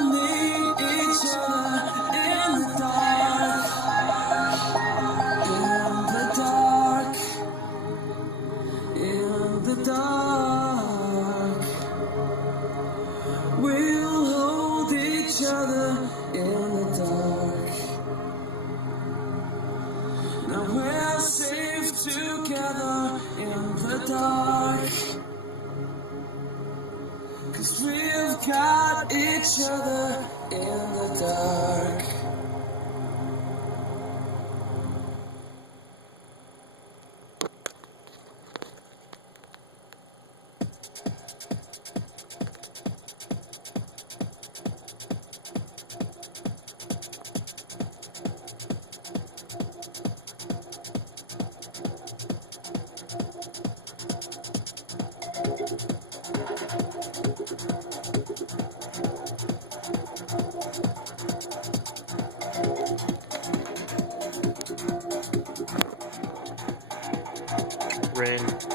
meet each other in the dark, in the dark, in the dark. We'll hold each other in the dark. Now we're safe together in the dark, 'cause we've got each other in the dark. Rain.